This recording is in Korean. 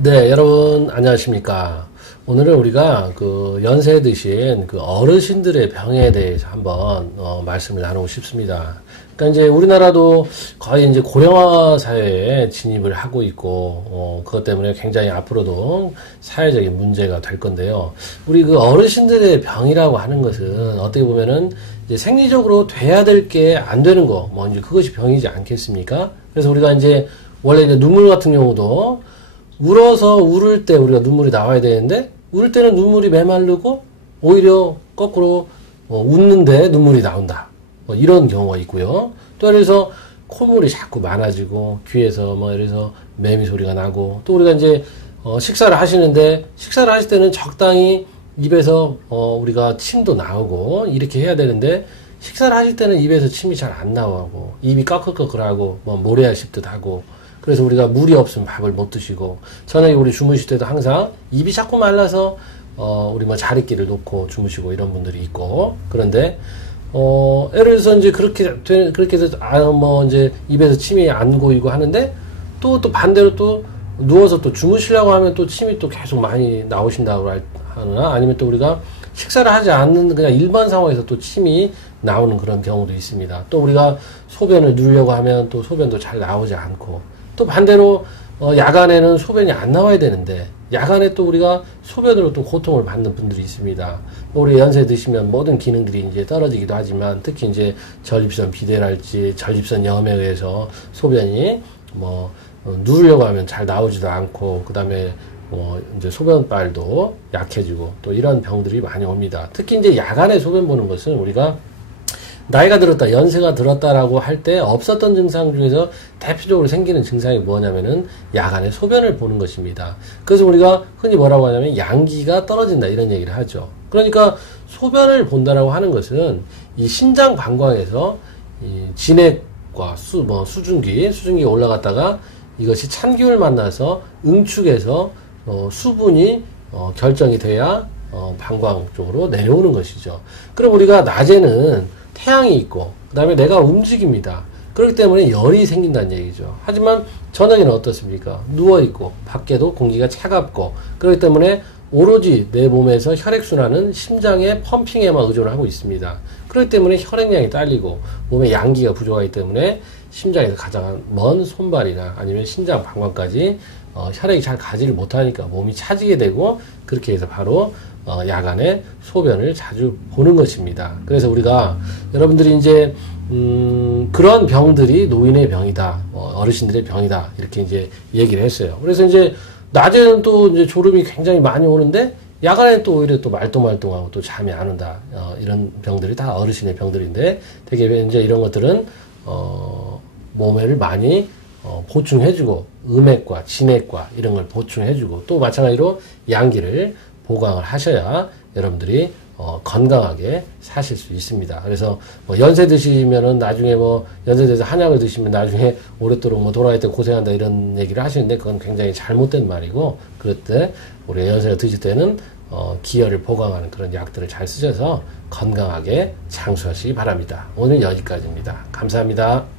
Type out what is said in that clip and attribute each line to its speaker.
Speaker 1: 네, 여러분 안녕하십니까? 오늘은 우리가 그 연세에 드신 그 어르신들의 병에 대해서 한번 어, 말씀을 나누고 싶습니다. 그러니까 이제 우리나라도 거의 이제 고령화 사회에 진입을 하고 있고 어, 그것 때문에 굉장히 앞으로도 사회적인 문제가 될 건데요. 우리 그 어르신들의 병이라고 하는 것은 어떻게 보면은 이제 생리적으로 돼야 될 게 안 되는 거, 뭐 이제 그것이 병이지 않겠습니까? 그래서 우리가 이제 원래 이제 눈물 같은 경우도 울어서 울을 때 우리가 눈물이 나와야 되는데 울을 때는 눈물이 메마르고 오히려 거꾸로 어, 웃는데 눈물이 나온다. 뭐 이런 경우가 있고요. 또 그래서 콧물이 자꾸 많아지고 귀에서 뭐 이래서 매미 소리가 나고 또 우리가 이제 어, 식사를 하시는데 식사를 하실 때는 적당히 입에서 어, 우리가 침도 나오고 이렇게 해야 되는데 식사를 하실 때는 입에서 침이 잘 안 나오고 입이 까끌까끌하고 뭐 모래알 씹듯 하고 그래서 우리가 물이 없으면 밥을 못 드시고 저녁에 우리 주무실 때도 항상 입이 자꾸 말라서 어 우리 뭐 자리끼를 놓고 주무시고 이런 분들이 있고. 그런데 어 예를 들어서 이제 그렇게 되 그렇게 해서 아 뭐 이제 입에서 침이 안 고이고 하는데 또또 반대로 또 누워서 또 주무시려고 하면 또 침이 또 계속 많이 나오신다고 하나? 아니면 또 우리가 식사를 하지 않는 그냥 일반 상황에서 또 침이 나오는 그런 경우도 있습니다. 또 우리가 소변을 누르려고 하면 또 소변도 잘 나오지 않고 또 반대로 어, 야간에는 소변이 안 나와야 되는데 야간에 또 우리가 소변으로 또 고통을 받는 분들이 있습니다. 우리 연세 드시면 모든 기능들이 이제 떨어지기도 하지만 특히 이제 전립선 비대랄지 전립선 염에 의해서 소변이 뭐 어, 누르려고 하면 잘 나오지도 않고 그다음에 뭐 이제 소변빨도 약해지고 또 이런 병들이 많이 옵니다. 특히 이제 야간에 소변 보는 것은 우리가 나이가 들었다, 연세가 들었다라고 할 때 없었던 증상 중에서 대표적으로 생기는 증상이 뭐냐면은 야간에 소변을 보는 것입니다. 그래서 우리가 흔히 뭐라고 하냐면 양기가 떨어진다 이런 얘기를 하죠. 그러니까 소변을 본다라고 하는 것은 이 신장 방광에서 이 진액과 수, 뭐 수증기, 수증기 올라갔다가 이것이 찬기를 만나서 응축해서 어, 수분이 어, 결정이 돼야 어, 방광 쪽으로 내려오는 것이죠. 그럼 우리가 낮에는 태양이 있고 그 다음에 내가 움직입니다. 그렇기 때문에 열이 생긴다는 얘기죠. 하지만 저녁에는 어떻습니까? 누워있고 밖에도 공기가 차갑고 그렇기 때문에 오로지 내 몸에서 혈액순환은 심장의 펌핑에만 의존을 하고 있습니다. 그렇기 때문에 혈액량이 딸리고 몸에 양기가 부족하기 때문에 심장에서 가장 먼 손발이나 아니면 심장 방광까지 어, 혈액이 잘 가지를 못하니까 몸이 차지게 되고 그렇게 해서 바로 어, 야간에 소변을 자주 보는 것입니다. 그래서 우리가 여러분들이 이제 음, 그런 병들이 노인의 병이다, 어, 어르신들의 병이다 이렇게 이제 얘기를 했어요. 그래서 이제 낮에는 또 이제 졸음이 굉장히 많이 오는데 야간에 또 오히려 또 말똥말똥하고 또 잠이 안 온다 어, 이런 병들이 다 어르신의 병들인데 되게 이제 이런 것들은 어, 몸에를 많이 어, 보충해주고 음액과 진액과 이런 걸 보충해주고 또 마찬가지로 양기를 보강을 하셔야 여러분들이 어, 건강하게 사실 수 있습니다. 그래서 뭐 연세 드시면은 나중에 뭐 연세 돼서 한약을 드시면 나중에 오랫도록 뭐 돌아갈 때 고생한다 이런 얘기를 하시는데 그건 굉장히 잘못된 말이고 그럴 때 우리 연세가 드실 때는 어, 기혈을 보강하는 그런 약들을 잘 쓰셔서 건강하게 장수하시기 바랍니다. 오늘 여기까지입니다. 감사합니다.